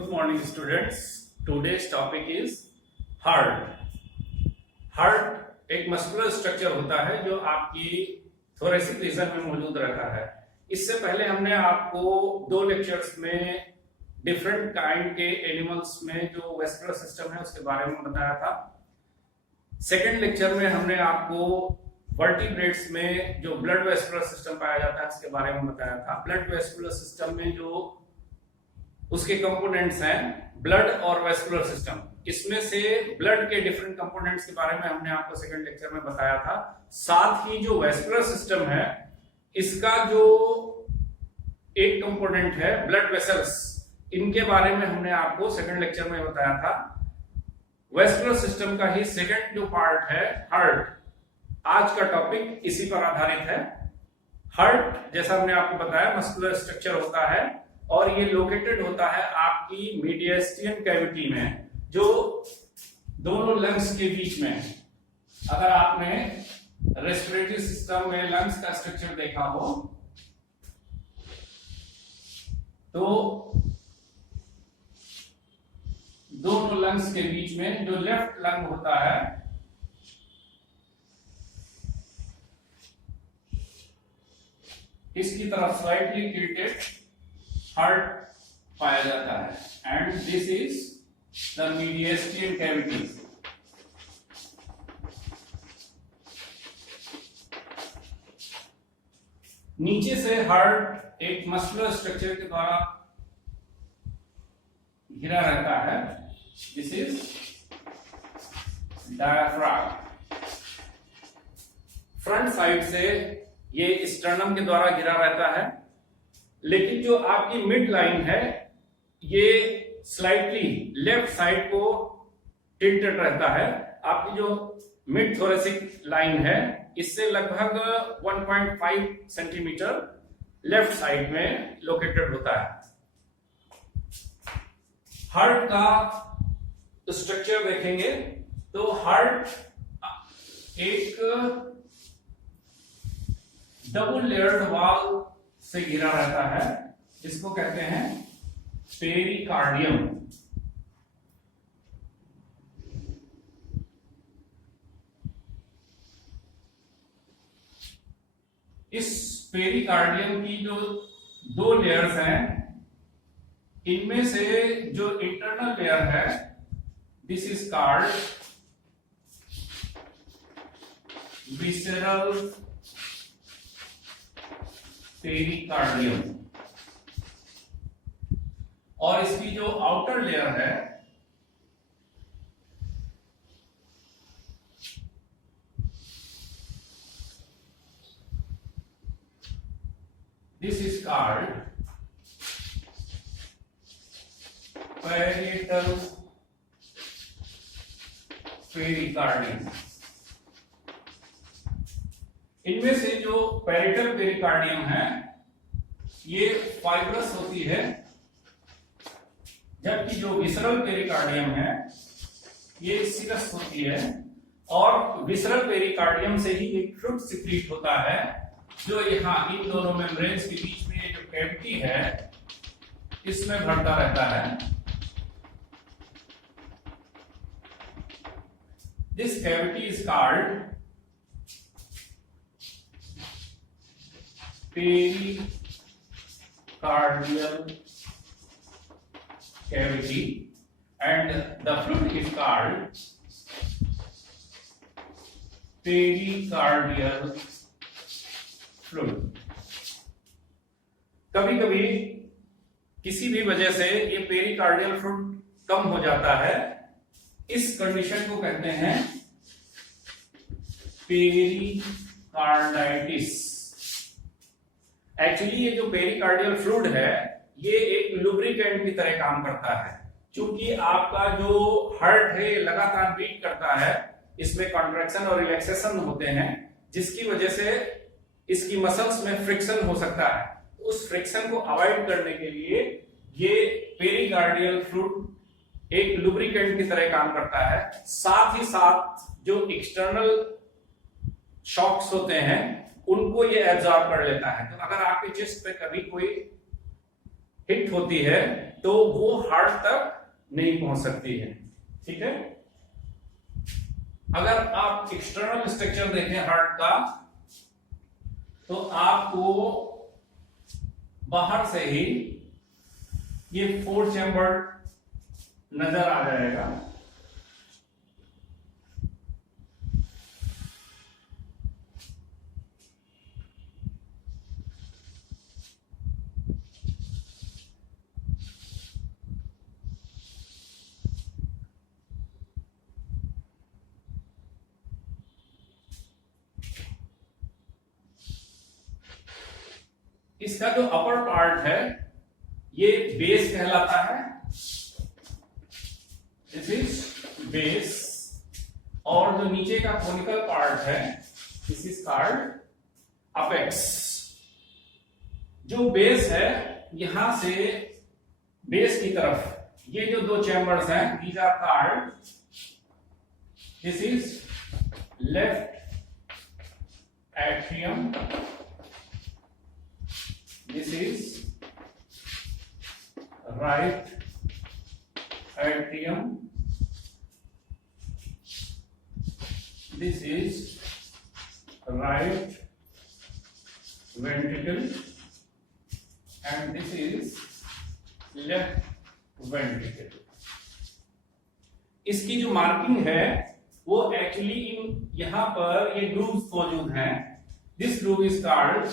Good morning, students. Today's topic is heart. Heart एक muscular structure होता है जो आपकी थोरेसिक रीजन में मौजूद रहता है। इससे पहले हमने आपको दो लेक्चर्स में डिफरेंट काइंड के एनिमल्स में जो वेस्कुलर सिस्टम है उसके बारे में बताया था। सेकेंड लेक्चर में हमने आपको वर्टिब्रेट्स में जो ब्लड वेस्कुलर सिस्टम पाया जाता है उसके बारे में बताया था। ब्लड वेस्कुलर सिस्टम में जो उसके कंपोनेंट्स हैं ब्लड और वेस्कुलर सिस्टम, इसमें से ब्लड के डिफरेंट कंपोनेंट्स के बारे में हमने आपको सेकंड लेक्चर में बताया था। साथ ही जो वेस्कुलर सिस्टम है इसका जो एक कंपोनेंट है ब्लड वेसल्स, इनके बारे में हमने आपको सेकंड लेक्चर में बताया था। वेस्कुलर सिस्टम का ही सेकंड जो पार्ट है हार्ट, आज का टॉपिक इसी पर आधारित है। हार्ट जैसा हमने आपको बताया मस्कुलर स्ट्रक्चर होता है और ये लोकेटेड होता है आपकी मीडियस्टियन कैविटी में, जो दोनों लंग्स के बीच में। अगर आपने रेस्पिरेटरी सिस्टम में लंग्स का स्ट्रक्चर देखा हो तो दोनों लंग्स के बीच में जो लेफ्ट लंग होता है इसकी तरफ स्लाइटली टिल्टेड हार्ट पाया जाता है and this is the mediastinal cavity. नीचे से हार्ट एक मस्कुलर स्ट्रक्चर के द्वारा घिरा रहता है, this is diaphragm. Front side से ये स्टर्नम के द्वारा घिरा रहता है, लेकिन जो आपकी मिड लाइन है ये स्लाइटली लेफ्ट साइड को टिल्टेड रहता है। आपकी जो मिड थोरेसिक लाइन है इससे लगभग 1.5 सेंटीमीटर लेफ्ट साइड में लोकेटेड होता है। हार्ट का स्ट्रक्चर देखेंगे तो हार्ट एक डबल लेयर्ड वॉल से घिरा रहता है, जिसको कहते हैं पेरिकार्डियम। इस पेरिकार्डियम की जो दो लेयर्स हैं इनमें से जो इंटरनल लेयर है this is called visceral pericardium, और इसकी जो आउटर लेयर है this is called parietal pericardium. इनमें से जो पैरेटल पेरिकार्डियम है ये फाइब्रस होती है, जबकि जो विसरल पेरिकार्डियम है ये सिरस होती है। और विसरल पेरिकार्डियम से ही एक फ्लूइड सिक्रीट होता है जो यहाँ इन दोनों मेम्ब्रेन्स के बीच में ये जो कैविटी है इसमें भरता रहता है। This cavity is called pericardial cavity and the fluid is called pericardial fluid। कभी कभी किसी भी वजह से ये पेरिकार्डियल फ्लूइड कम हो जाता है, इस कंडीशन को कहते हैं पेरिकार्डाइटिस। एक्चुअली ये जो पेरिकार्डियल फ्लूइड है ये एक लुब्रिकेंट की तरह काम करता है। क्योंकि आपका जो हार्ट है लगातार बीट करता है, इसमें कॉन्ट्रैक्शन और रिलैक्सेशन होते हैं, जिसकी वजह से इसकी मसल्स में फ्रिक्शन हो सकता है। उस फ्रिक्शन को अवॉइड करने के लिए ये पेरिकार्डियल फ्लूइड एक लुब्रिकेंट की तरह काम करता है। साथ ही साथ जो एक्सटर्नल शॉक्स होते हैं उनको ये एब्जॉर्ब कर लेता है। तो अगर आपके चेस्ट पे कभी कोई हिट होती है तो वो हार्ट तक नहीं पहुंच सकती है। ठीक है, अगर आप एक्सटर्नल स्ट्रक्चर देखें हार्ट का तो आपको बाहर से ही ये 4 चैम्बर नजर आ जाएगा। इसका जो अपर पार्ट है ये बेस कहलाता है, दिस इज बेस, और जो नीचे का कोनिकल पार्ट है दिस इज कॉल्ड अपेक्स। जो बेस है यहां से बेस की तरफ ये जो 2 चैम्बर्स हैं these are called, this is left atrium, this is right atrium, this is right ventricle, and this is left ventricle. इसकी जो मार्किंग है वो एक्चुअली यहां पर ये ग्रूव्स मौजूद हैं। This groove is called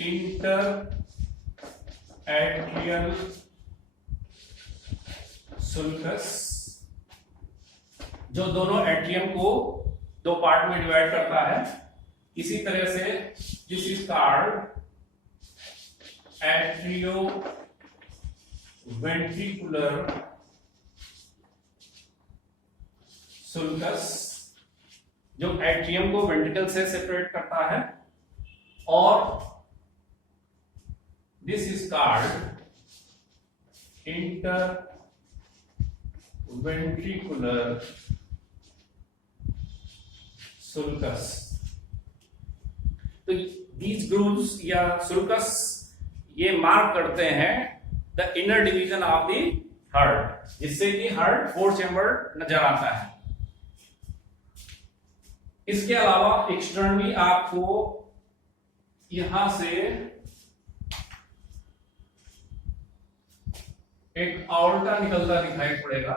inter atrial sulcus, जो दोनों एट्रियम को 2 पार्ट में डिवाइड करता है। इसी तरह से this is called atrio ventricular sulcus, जो एट्रियम को वेंट्रिकल से सेपरेट करता है, और this is called interventricular sulcus. तो these grooves या sulcus ये मार्क करते हैं the inner division of the heart, जिससे कि हार्ट 4 चैम्बर नजर आता है। इसके अलावा एक्सटर्नली आपको यहां से एक आउल्टा निकलता दिखाई पड़ेगा।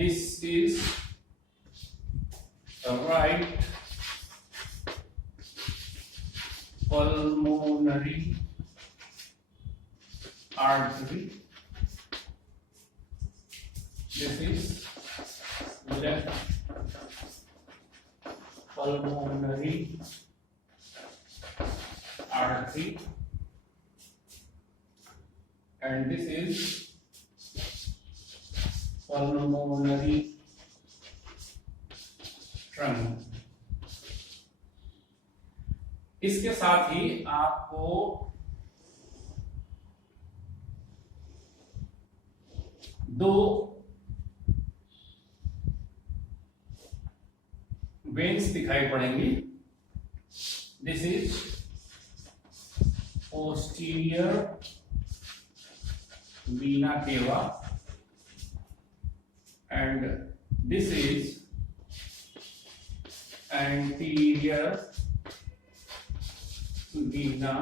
This is the right pulmonary artery. This is left pulmonary artery, and this is pulmonary trunk. इसके साथ ही आपको दो वेन्स दिखाई पड़ेंगी। दिस इज पोस्टीरियर वीना केवा and this is anterior vena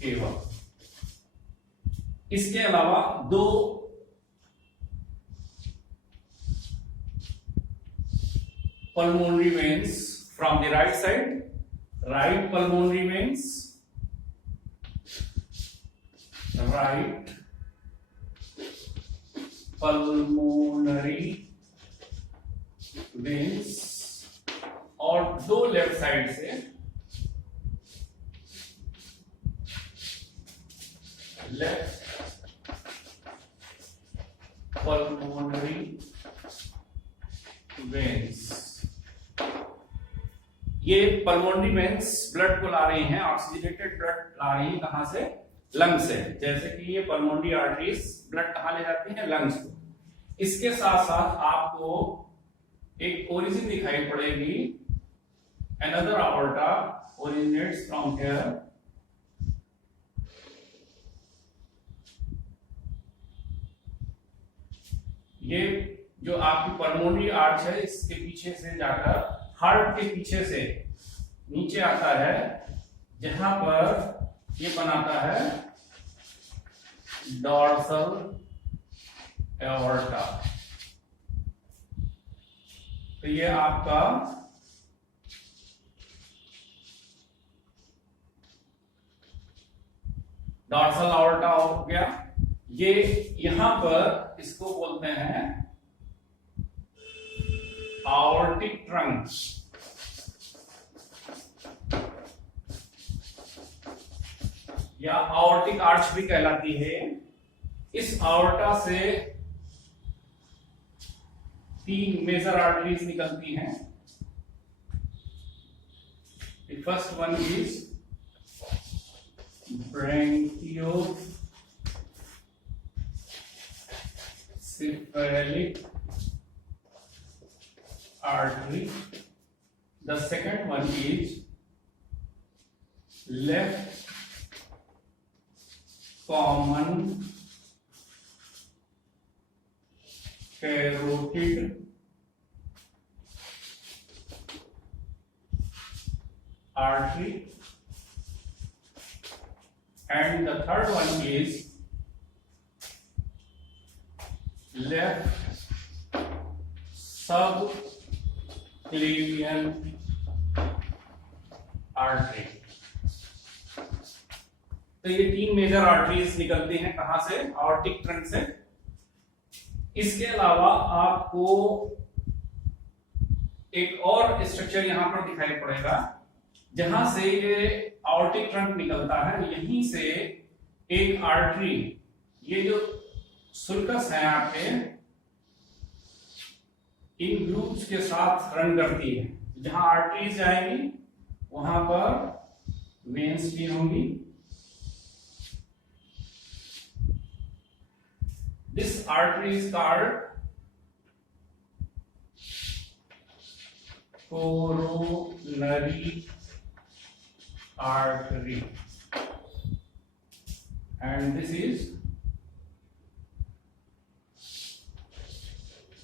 cava. इसके अलावा दो pulmonary veins from the right side, right pulmonary veins, right pulmonary veins, और दो लेफ्ट साइड से लेफ्ट pulmonary veins। ये पल्मोनरी वेन्स ब्लड को ला रही हैं, ऑक्सीजनेटेड ब्लड ला रही हैं, कहां से? लंग से। जैसे कि ये पल्मोनरी आर्टरीज ब्लड कहां ले जाती हैं? लंग्स को। इसके साथ साथ आपको एक ओरिजिन दिखाई पड़ेगी, another aorta originates from here. ये जो आपकी पल्मोनरी आर्च है, इसके पीछे से जाकर हार्ट के पीछे से नीचे आता है, जहां पर ये बनाता है डॉर्सल एओर्टा। तो ये आपका डॉर्सल एओर्टा हो गया। ये यहां पर इसको बोलते हैं aortic trunk। या aortic arch भी कहलाती है। इस aorta से 3 मेजर आर्टरीज निकलती हैं। The first one is brachiocephalic artery. The second one is left common carotid artery, and the third one is left subclavian artery। तो ये 3 मेजर आर्टरीज निकलती हैं कहां से? aortic trunk से। इसके अलावा आपको एक और स्ट्रक्चर यहां पर दिखाई पड़ेगा, जहां से ये aortic trunk निकलता है। यहीं से एक आर्टरी, ये जो सुल्कस है आपके, इन ग्रूव्स के साथ रन करती है। जहां आर्टरीज जाएंगी वहां पर वेन्स भी होंगी। This artery is called coronary artery, and this is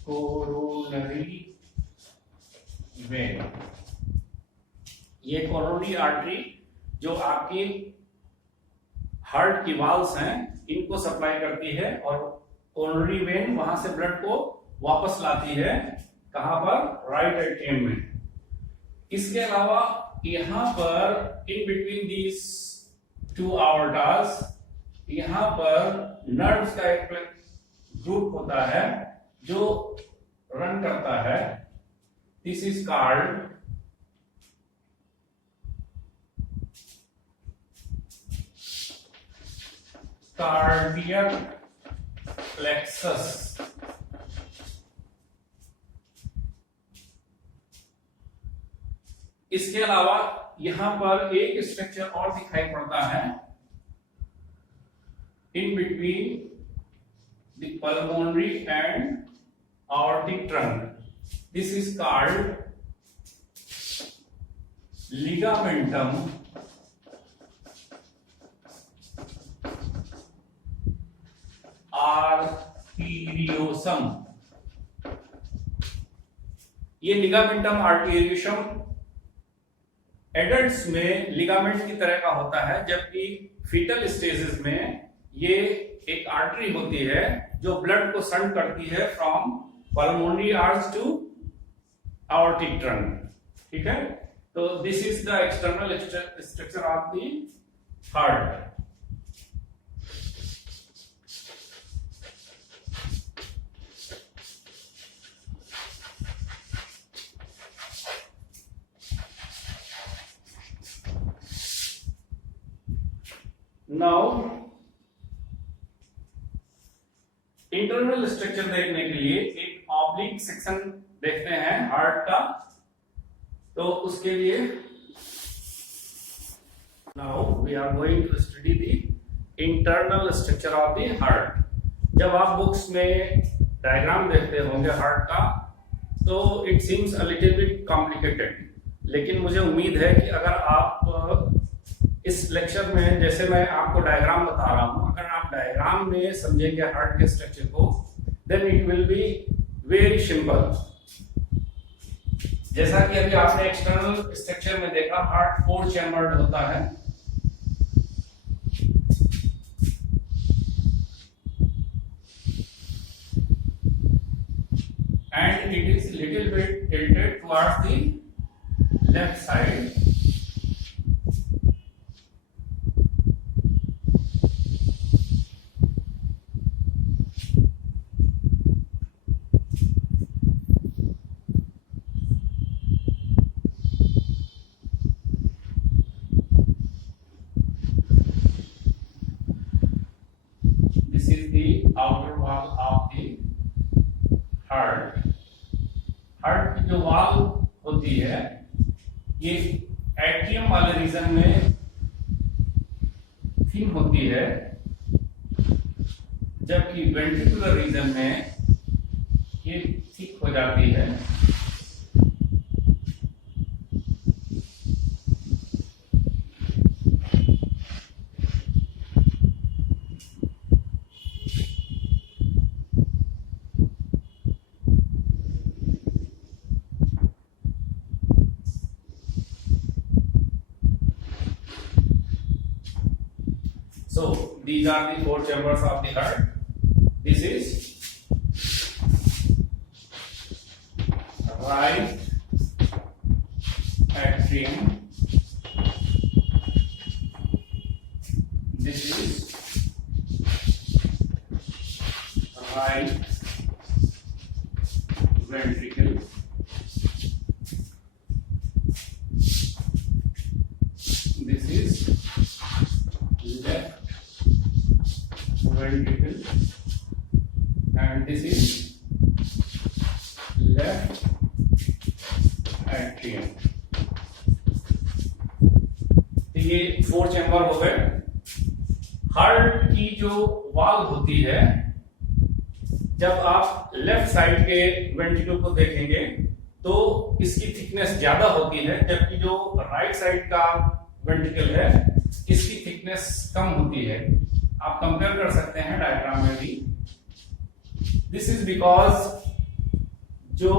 coronary vein। ये कोरोनरी आर्टरी जो आपकी हार्ट की वाल्व्स हैं इनको सप्लाई करती है, और कोरोनरी वेन वहां से ब्लड को वापस लाती है। कहां पर? राइट एट्रियम में। इसके अलावा यहां पर इन बिटवीन दीज 2 aortas, यहां पर नर्व्स का एक ग्रुप होता है जो रन करता है। This is called cardiac plexus. इसके अलावा यहां पर एक स्ट्रक्चर और दिखाई पड़ता है in between the pulmonary and aortic trunk. This is called ligamentum arteriosum। ये लिगामेंटम आर्टेरियोसम एडल्ट्स में लिगामेंट की तरह का होता है, जबकि फीटल स्टेजेस में ये एक आर्टरी होती है जो ब्लड को संड करती है from pulmonary arch to aortic trunk। ठीक है, तो this is the external structure of the heart. Now internal structure देखने के लिए एक ऑब्लिक सेक्शन देखते हैं हार्ट का। तो उसके लिए now we are going to study the internal structure of the heart. जब आप बुक्स में डायग्राम देखते होंगे हार्ट का, तो it seems a little bit complicated, लेकिन मुझे उम्मीद है कि अगर आप इस लेक्चर में, जैसे मैं आपको डायग्राम बता रहा हूं, अगर आप डायग्राम में समझेंगे हार्ट के स्ट्रक्चर को, then it will be very simple. जैसा कि अभी आपने एक्सटर्नल स्ट्रक्चर में देखा, हार्ट 4 चैम्बर्ड होता है। And it is little bit tilted towards the left side. This is the outer wall of the heart. Heart की जो वॉल होती है, ये एट्रियम वाले रीजन में थिन होती है, जबकि वेंट्रिकुलर रीजन में ये थिक हो जाती है। So these are the 4 chambers of the heart. This is right atrium. This is right ventricle. This is left ventricle, and this is left atrium। तो ये 4 चैम्बर हो गए। हार्ट की जो वॉल होती है, जब आप लेफ्ट साइड के वेंट्रिकल को देखेंगे तो इसकी थिकनेस ज्यादा होती है, जबकि जो राइट साइड का वेंट्रिकल है इसकी थिकनेस कम होती है। आप कंपेयर कर सकते हैं डायग्राम में भी। दिस इज बिकॉज जो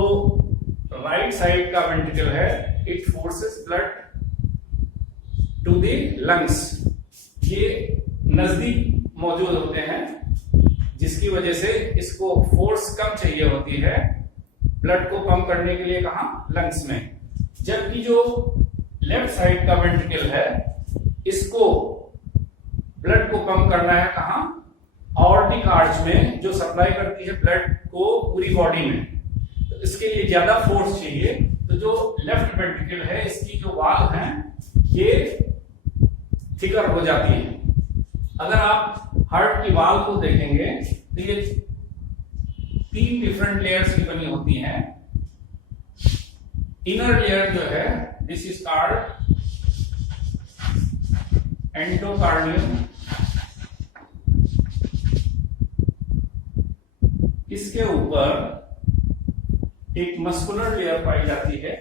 राइट साइड का वेंट्रिकल है, it forces blood to the lungs. ये नजदीक मौजूद होते हैं, जिसकी वजह से इसको फोर्स कम चाहिए होती है ब्लड को पंप करने के लिए, कहां? लंग्स में। जबकि जो लेफ्ट साइड का वेंट्रिकल है, इसको ब्लड को पंप करना है कहां? ऑर्टिक आर्च में, जो सप्लाई करती है ब्लड को पूरी बॉडी में। तो इसके लिए ज्यादा फोर्स चाहिए। तो जो लेफ्ट वेंट्रिकल है, इसकी जो वॉल है ये थिकर हो जाती है। अगर आप हार्ट की वॉल को देखेंगे तो ये 3 डिफरेंट लेयर्स की बनी होती हैं। इनर लेयर जो है, दिस इज कॉल्ड एंडोकार्डियम। इसके ऊपर एक मस्कुलर लेयर पाई जाती है।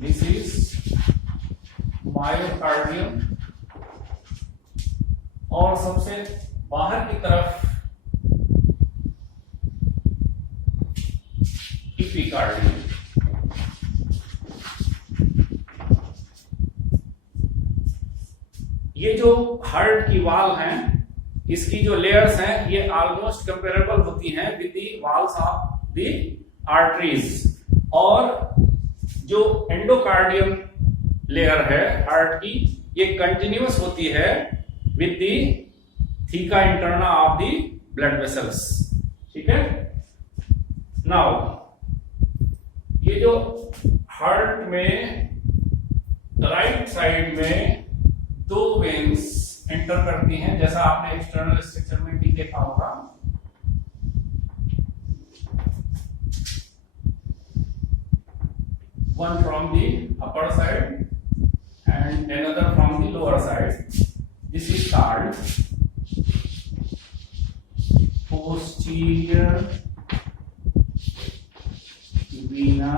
This is myocardium. और सबसे बाहर की तरफ एपिकार्डियम। ये जो हार्ट की वॉल हैं, इसकी जो लेयर्स हैं, ये ऑलमोस्ट कंपेरेबल होती हैं with the walls of the arteries. और जो एंडोकार्डियम लेयर है हार्ट की, ये कंटिन्यूअस होती है with the theca interna of the blood vessels. ठीक है। नाउ ये जो हार्ट में राइट साइड में 2 वेन्स एंटर करती करती हैं, जैसा आपने एक्सटर्नल स्ट्रक्चर में भी देखा होगा। One from the upper side and another from the lower side. This is called posterior vena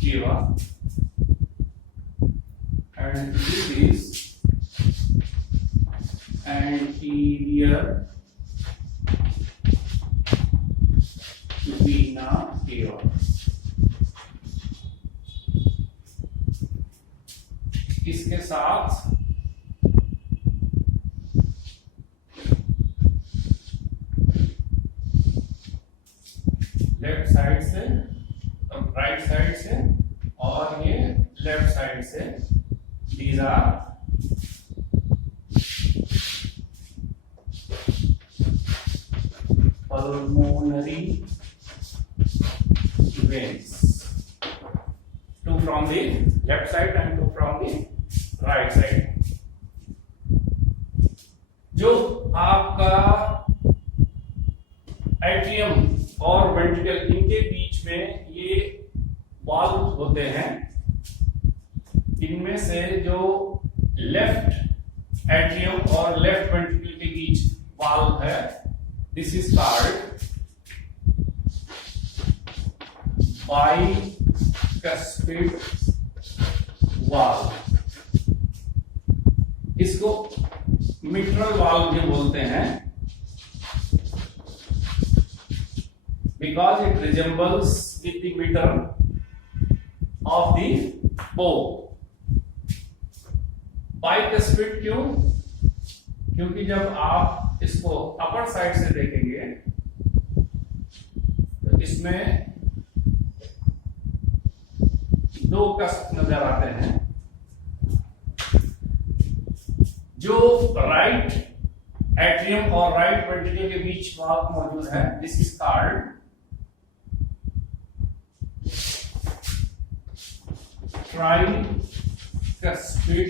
cava, and this is anterior vena cava. इसके साथ लेफ्ट साइड से, राइट साइड से और ये लेफ्ट साइड से, these are pulmonary veins, two from the left side and two from the right side. जो आपका atrium और वेंट्रिकल, इनके बीच में ये वाल्व होते हैं, इनमें से जो लेफ्ट एट्रियम और लेफ्ट वेंट्रिकल के बीच वाल्व है, this is called bicuspid valve. इसको मिट्रल वाल्व भी बोलते हैं, because it resembles with the mitre of the bow. Bicuspid क्यों? क्योंकि जब आप इसको अपर साइड से देखेंगे तो इसमें दो कस्प नजर आते हैं। जो राइट एट्रियम और राइट वेंट्रिकल के बीच वाल्व मौजूद है, this is called tricuspid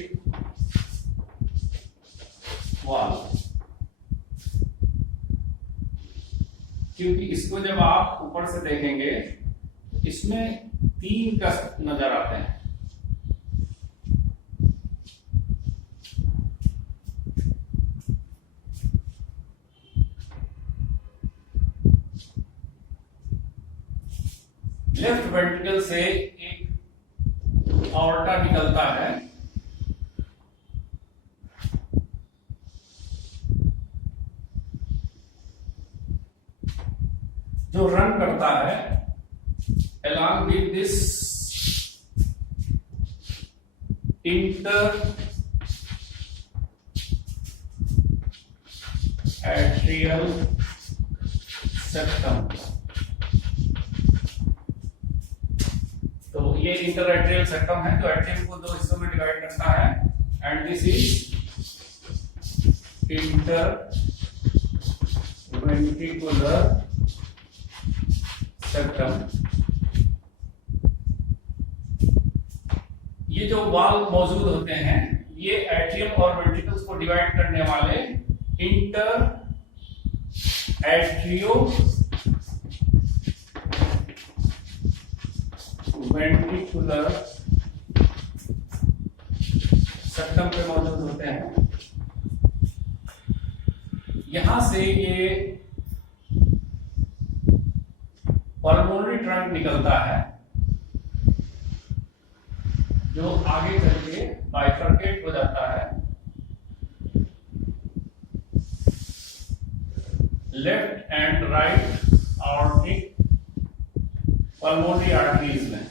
valve. क्योंकि इसको जब आप ऊपर से देखेंगे इसमें 3 कस्प नजर आते हैं। लेफ्ट वेंट्रिकल से एक ऑर्टा निकलता है, जो रन करता है along with this inter-atrial septum। तो ये इंटर-एट्रियल सेप्टम है जो एट्रियम को 2 हिस्सों में डिवाइड करता है, and this is inter-ventricular septum. ये जो वाल्व मौजूद होते हैं, ये एट्रियम और वेंट्रिकल्स को डिवाइड करने वाले इंटर-एट्रियो वेंट्रिकुलर सेप्टम पे मौजूद होते हैं। यहां से ये पल्मोनरी ट्रंक निकलता है, जो आगे चलके बाइफरकेट हो जाता है left and right artery pulmonary arteries में।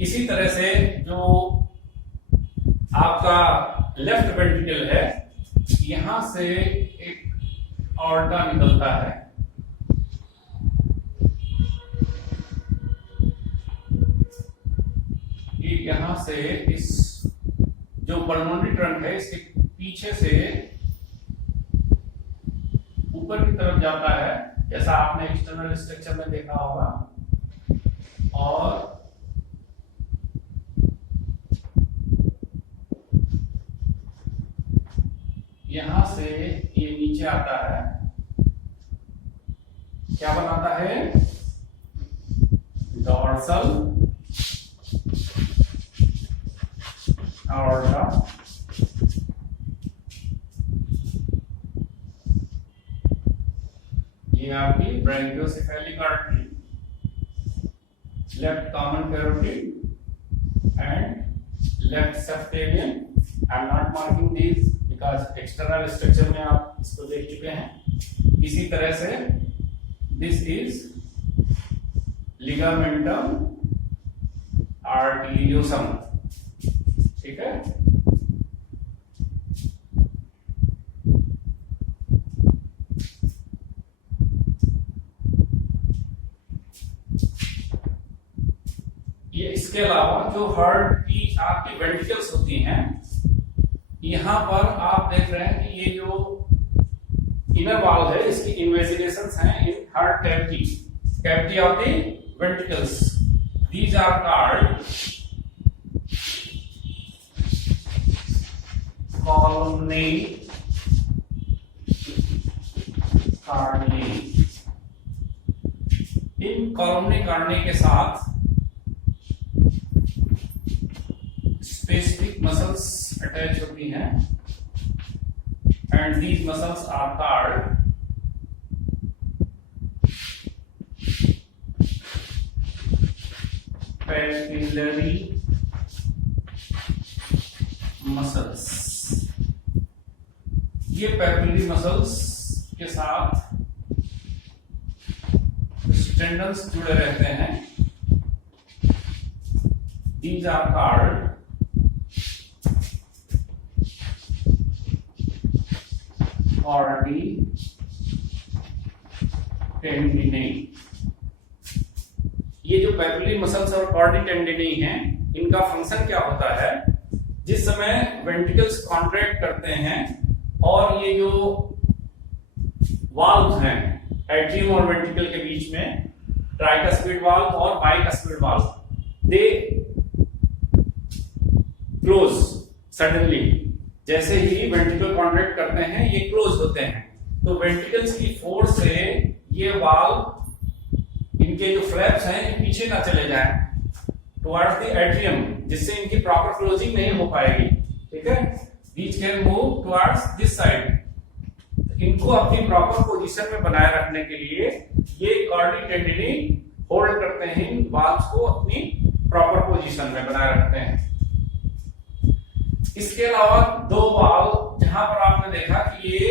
इसी तरह से जो आपका लेफ्ट वेंट्रिकल है, यहां से एक ऑर्टा निकलता है, यहां से इस जो पल्मोनरी ट्रंक है इसके पीछे से ऊपर की तरफ जाता है, जैसा आपने एक्सटर्नल स्ट्रक्चर में देखा होगा, और यहां से ये नीचे आता है, क्या बनाता है, डॉर्सल aorta, ये आपकी brachiocephalic artery, left common carotid and left subclavian. I am not marking these because external structure में आप इसको देख चुके हैं। इसी तरह से दिस इज लिगामेंटम आर्टेरियोसम, ठीक है। ये इसके अलावा जो हार्ट की आपकी वेंट्रिकल्स होती हैं, यहां पर आप देख रहे हैं कि ये जो इनर वॉल है इसकी इन्वेस्टिगेशंस हैं in heart cavity of the ventricles. These are called columnary carneae। इन columnary carneae के साथ specific muscles attach होती हैं and these muscles are called papillary muscles। ये पैपिलरी मसल्स के साथ टेंडन्स जुड़े रहते हैं। These are called chordae tendinae। ये जो पैपिलरी मसल्स और chordae tendinae हैं, इनका फंक्शन क्या होता है, जिस समय वेंट्रिकल्स कॉन्ट्रैक्ट करते हैं और ये जो वाल्व हैं एट्रियम और वेंट्रिकल के बीच में, ट्राइकस्पिड वाल्व और bicuspid valve, they close suddenly. जैसे ही वेंट्रिकल कॉन्ट्रैक्ट करते हैं ये क्लोज होते हैं, तो वेंट्रिकल्स की फोर्स से ये वाल्व, इनके जो फ्लैप्स हैं ये पीछे ना चले जाएं टुवर्ड्स द एट्रियम, जिससे इनकी प्रॉपर क्लोजिंग नहीं हो पाएगी, ठीक है। These can move towards this side। इनको अपनी प्रॉपर पोजीशन में बनाए रखने के लिए ये chordae tendinae होल्ड करते हैं, इन वाल्व्स को अपनी प्रॉपर पोजीशन में बनाए रखते हैं। इसके अलावा दो वाल्व, जहां पर आपने देखा कि ये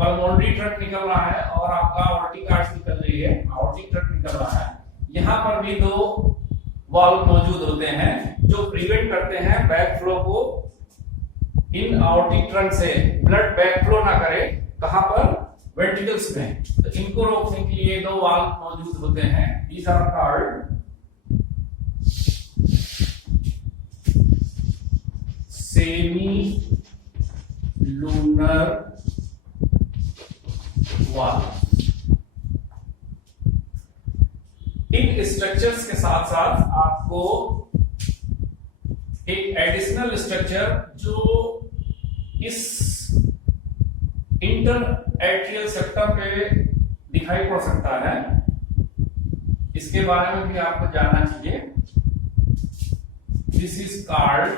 पल्मोनरी ट्रंक निकल रहा है और आपका aortic arch निकल रही है, aortic ट्रंक निकल रहा है, यहां पर भी दो वाल्व मौजूद होते हैं जो प्रिवेंट करते हैं बैक फ्लो को। इन aortic ट्रंक से ब्लड बैक फ्लो ना करे, कहां पर, वेंट्रिकल्स में, तो इनको रोकने के लिए दो वाल्व मौजूद होते हैं। These are called semi lunar valve। In structures के साथ साथ आपको एक एडिशनल स्ट्रक्चर जो इस इंटर एट्रियल सेक्टर पे दिखाई पड़ सकता है, इसके बारे में भी आपको जानना चाहिए। This is called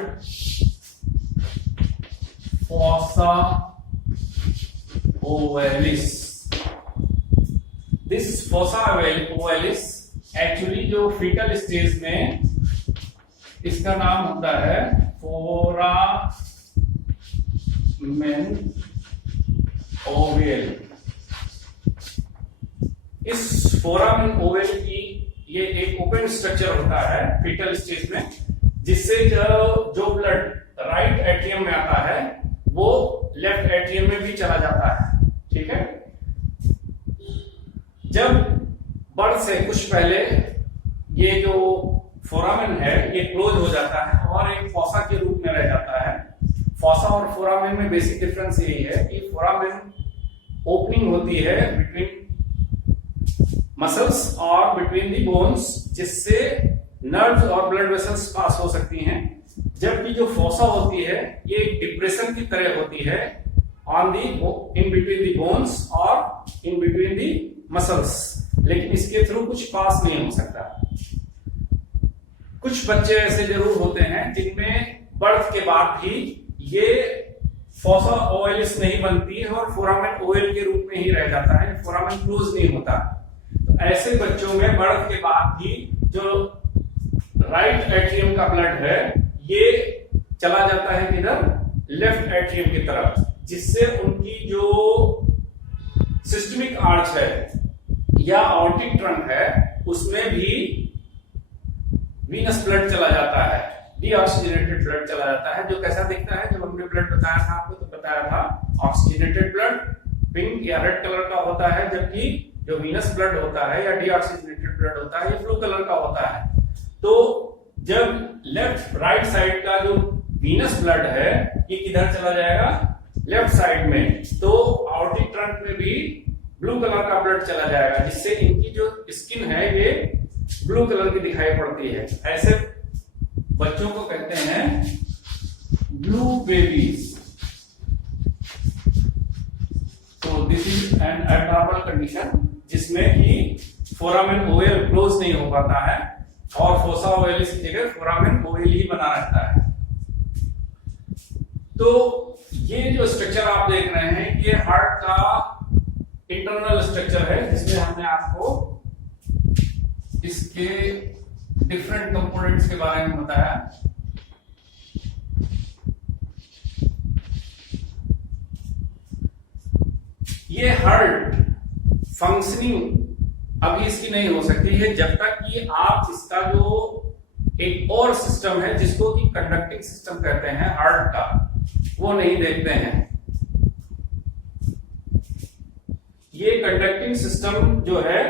fossa ovalis। This fossa ovalis actually जो फीटल स्टेज में इसका नाम होता है फोरामेन ओवेल। इस फोरामेन ओवेल की ये एक ओपन स्ट्रक्चर होता है फीटल स्टेज में, जिससे जो ब्लड राइट एट्रियम में आता है वो लेफ्ट एट्रियम में भी चला जाता है, ठीक है। जब बर्थ से कुछ पहले ये जो फोरामेन है ये क्लोज हो जाता है और एक फोसा के रूप में रह जाता है। फोसा और फोरामेन में बेसिक डिफरेंस यही है कि फोरामेन ओपनिंग होती है बिटवीन मसल्स और बिटवीन द बोन्स, जिससे नर्व्स और ब्लड वेसल्स पास हो सकती हैं, जबकि जो फोसा होती है ये डिप्रेशन की तरह होती है on the in between the bones और इन बिटवीन दी मसल्स, लेकिन इसके थ्रू कुछ पास नहीं हो सकता। कुछ बच्चे ऐसे जरूर होते हैं जिनमें बर्थ के बाद भी ये फोसा ओवलिस नहीं बनती है और फोरामेन ओवल के रूप में ही रह जाता है, फोरामेन क्लोज नहीं होता। तो ऐसे बच्चों में बर्थ के बाद भी जो राइट एट्रियम का ब्लड है ये चला जाता है किधर, लेफ्ट एट्रियम की तरफ, जिससे उनकी जो सिस्टमिक आर्च है या ऑर्टिक ट्रंक है उसमें भी वीनस ब्लड चला जाता है, डीऑक्सीजनेटेड ब्लड चला जाता है। जो कैसा दिखता है, जब हमने ब्लड बताया था आपको तो बताया था ऑक्सीजनेटेड ब्लड पिंक या रेड कलर का होता है, जबकि जो वीनस ब्लड होता है या डीऑक्सीजनेटेड ब्लड होता है ये ब्लू कलर का होता है। तो जब लेफ्ट राइट साइड का जो वीनस ब्लड है ये किधर चला जाएगा, लेफ्ट साइड में, तो आउटिक ट्रंक में भी ब्लू कलर का ब्लड चला जाएगा, जिससे इनकी जो स्किन है ये ब्लू कलर की दिखाई पड़ती है। ऐसे बच्चों को कहते हैं ब्लू बेबीज। तो this is an abnormal condition जिसमें कि फोरामेन ओवल क्लोज नहीं हो पाता है और फोसा ओवलिस की जगह फोरामेन ओवल ही बना रहता है। तो ये जो स्ट्रक्चर आप देख रहे हैं ये हार्ट का इंटरनल स्ट्रक्चर है, जिसमें हमने आपको इसके डिफरेंट कंपोनेंट्स के बारे में बताया। ये हार्ट फंक्शनिंग अभी इसकी नहीं हो सकती है जब तक कि आप इसका जो एक और सिस्टम है जिसको कि कंडक्टिंग सिस्टम कहते हैं हार्ट का, वो नहीं देखते हैं। ये कंडक्टिंग सिस्टम जो है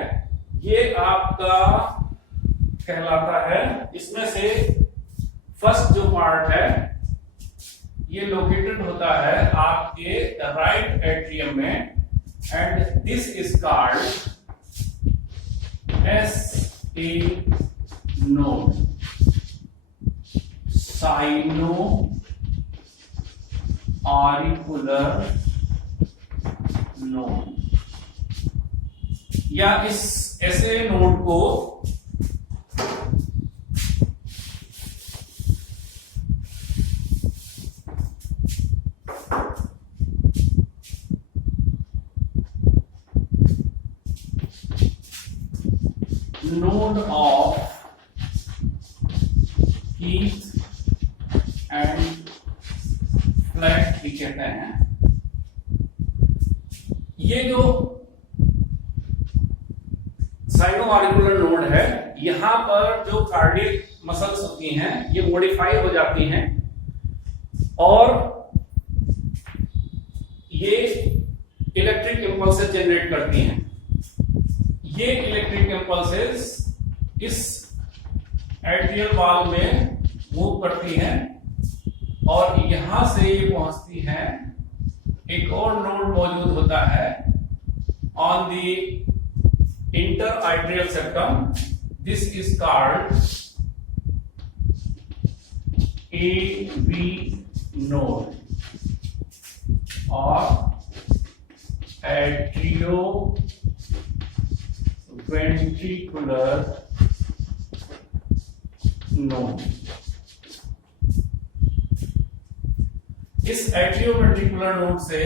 ये आपका कहलाता है, इसमें से फर्स्ट जो पार्ट है ये लोकेटेड होता है आपके राइट एट्रियम में, and this is called SA node, cyano auricular node. या इस ऐसे नोड को node of Heath and Flat भी कहते हैं। ये जो साइनोआरिकुलर नोड है यहां पर जो कार्डियक मसल्स होती हैं ये मॉडिफाई हो जाती हैं और ये इलेक्ट्रिक इंपल्सेस जनरेट करती हैं। ये इलेक्ट्रिक इंपल्सेस इस एट्रियल वॉल में मूव करती हैं और यहां से ये पहुंचती हैं, एक और नोड मौजूद होता है on the inter arterial septum. This is called AV node और एट्रियो वेंट्रिकुलर नोड। इस एट्रियोवेंट्रिकुलर नोड से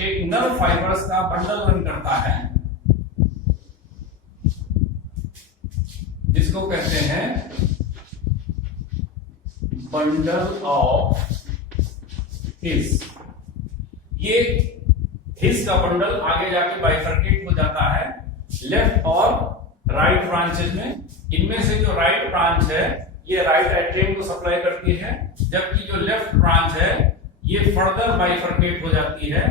एक नर्व फाइबर्स का बंडल रन करता है जिसको कहते हैं बंडल ऑफ हिस। ये हिस का बंडल आगे जाके बाइफरकेट हो जाता है लेफ्ट और राइट ब्रांचेस में। इनमें से जो राइट ब्रांच है ये राइट एट्रियम को सप्लाई करती है, जबकि जो लेफ्ट ब्रांच है ये फर्दर बाइफरकेट हो जाती है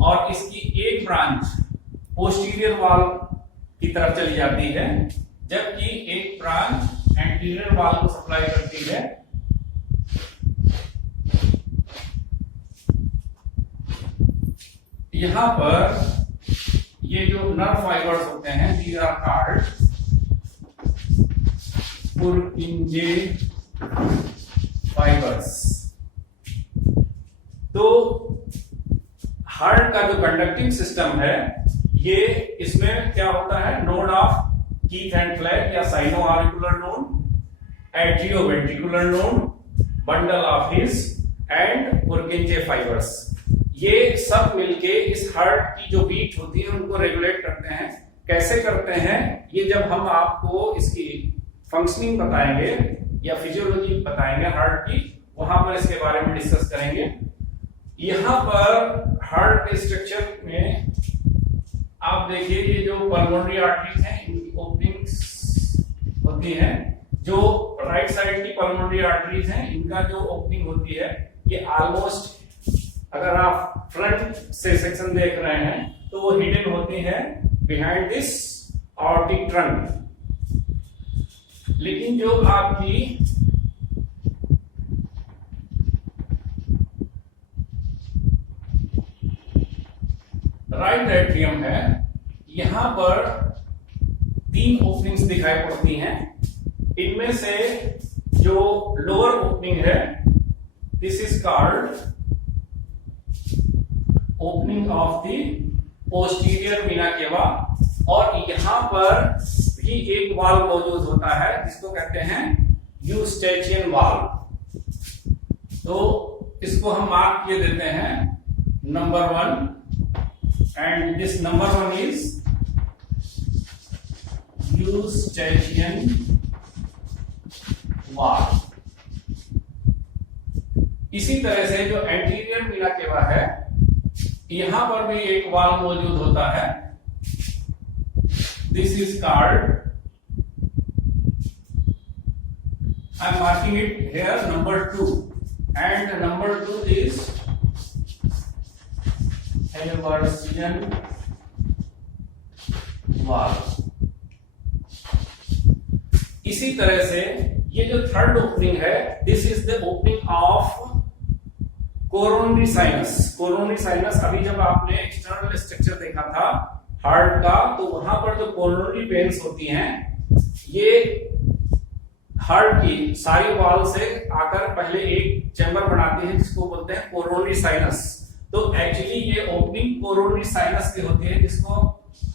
और इसकी एक ब्रांच पोस्टीरियर वॉल की तरफ चली जाती है, जबकि एक ब्रांच एंटीरियर वॉल को सप्लाई करती है। यहां पर ये जो नर्व फाइबर्स होते हैं these are called Purkinje fibres. तो हार्ट का जो कंडक्टिंग सिस्टम है, ये इसमें क्या होता है, node of Keith and Flack या sino auricular node, atrioventricular node, bundle of His and Purkinje fibres, ये सब मिलके इस हार्ट की जो बीट होती है उनको रेगुलेट करते हैं। कैसे करते हैं, ये जब हम आपको इसकी फंक्शनिंग बताएंगे या फिजियोलॉजी बताएंगे हार्ट की, वहां पर इसके बारे में डिस्कस करेंगे। यहां पर हार्ट के स्ट्रक्चर में आप देखिए, ये जो पल्मोनरी आर्टरीज हैं इनकी ओपनिंग्स होती हैं। जो राइट साइड की पल्मोनरी आर्टरीज हैं, इनका जो ओपनिंग होती है ये ऑलमोस्ट, अगर आप फ्रंट से सेक्शन देख रहे हैं तो वो हिडन होती है बिहाइंड दिस ऑर्टिक ट्रंक। लेकिन जो आपकी राइट एट्रियम है, यहां पर 3 ओपनिंग्स दिखाई पड़ती हैं। इनमें से जो लोअर ओपनिंग है, this is called opening of the posterior Veena केवा, और यहां पर भी एक वाल्व मौजूद होता है जिसको कहते हैं यूस्टेचियन वाल्व। तो इसको हम मार्क किए देते हैं number 1, and this number 1 is Eustachian valve। इसी तरह से जो एंटीरियर वीना केवा है, यहां पर भी एक वाल्व मौजूद होता है, this is called, I am marking it here number 2, and number 2 is Eversian valve। इसी तरह से ये जो थर्ड ओपनिंग है, this is the opening of coronary sinus. Coronary sinus, अभी जब आपने एक्सटर्नल स्ट्रक्चर देखा था हार्ट का, तो वहां पर जो कोरोनरी वेन्स होती हैं, ये हार्ट की सारी वॉल से आकर पहले एक चैम्बर बनाती है जिसको बोलते हैं कोरोनरी साइनस। तो एक्चुअली ये ओपनिंग कोरोनरी साइनस की होती है, जिसको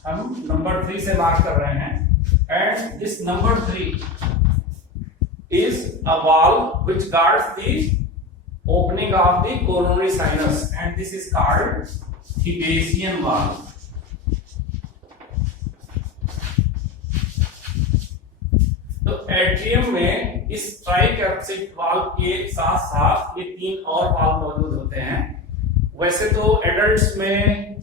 हम नंबर 3 से मार्क कर रहे हैं। And this number 3 is a valve which guards the opening of the coronary sinus, and this is called thebesian valve. तो एट्रियम में इस ट्राइकैप्सिड वाल्व के साथ साथ ये 3 और वाल्व मौजूद होते हैं। वैसे तो एडल्ट्स में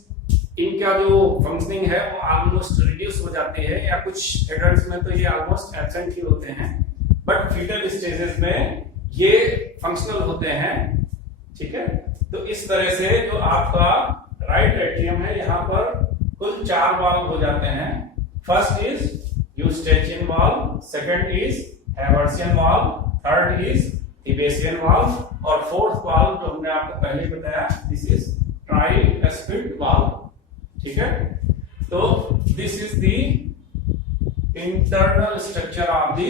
इनका जो फंक्शनिंग है वो ऑलमोस्ट रिड्यूस हो जाती है, या कुछ एडल्ट्स में तो ये ऑलमोस्ट एब्सेंट ही होते हैं, बट फीटल स्टेजेस में ये फंक्शनल होते हैं। ठीक है, तो इस तरह से जो आपका राइट एट्रियम है, यहाँ पर कुल 4 वाल्व हो जाते हैं। First is Eustachian valve, second is eversion valve, third is thebesian valve, और फोर्थ वाल्व जो हमने आपको पहले बताया, दिस इज ट्राइकैस्पिड वाल्व। ठीक है, तो this is the internal structure of the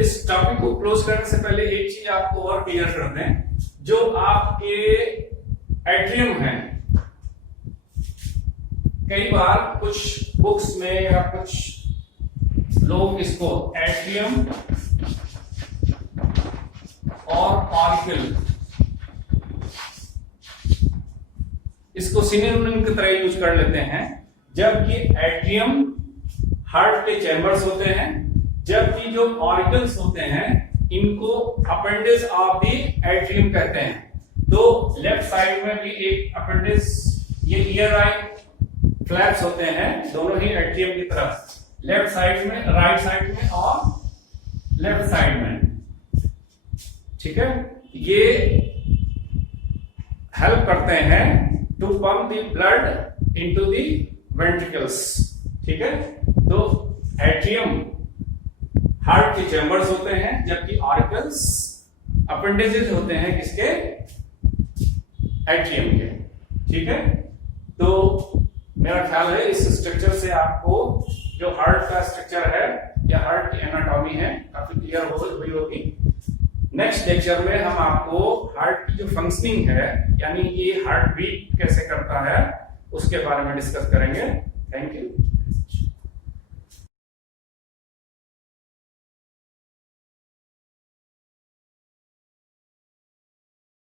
इस टॉपिक को क्लोज करने से पहले एक चीज आपको और क्लियर कर दें, जो आपके एट्रियम है, कई बार कुछ बुक्स में या कुछ लोग इसको एट्रियम और ऑरिकल, इसको सिनोनिम की तरह यूज कर लेते हैं, जबकि एट्रियम हार्ट के चैम्बर्स होते हैं, जबकि जो ऑरिकल्स होते हैं इनको अपेंडिज ऑफ द एट्रियम कहते हैं। तो लेफ्ट साइड में भी एक अपेंडिज, ये ईयर आई फ्लैप्स होते हैं दोनों ही एट्रियम की तरफ, लेफ्ट साइड में, राइट साइड में और लेफ्ट साइड में। ठीक है, ये हेल्प करते हैं to pump the blood into the ventricles. ठीक है, तो एट्रियम हार्ट के चैम्बर्स होते हैं, जबकि ऑरिकल्स अपेंडेजेस होते हैं किसके, एट्रियम के। ठीक है, तो मेरा ख्याल है इस स्ट्रक्चर से आपको जो हार्ट का स्ट्रक्चर है या हार्ट की एनाटॉमी है काफी क्लियर हुई होगी। नेक्स्ट लेक्चर में हम आपको हार्ट की जो फंक्शनिंग है, यानी कि हार्ट बीट कैसे करता है, उसके बारे में डिस्कस करेंगे। Thank you.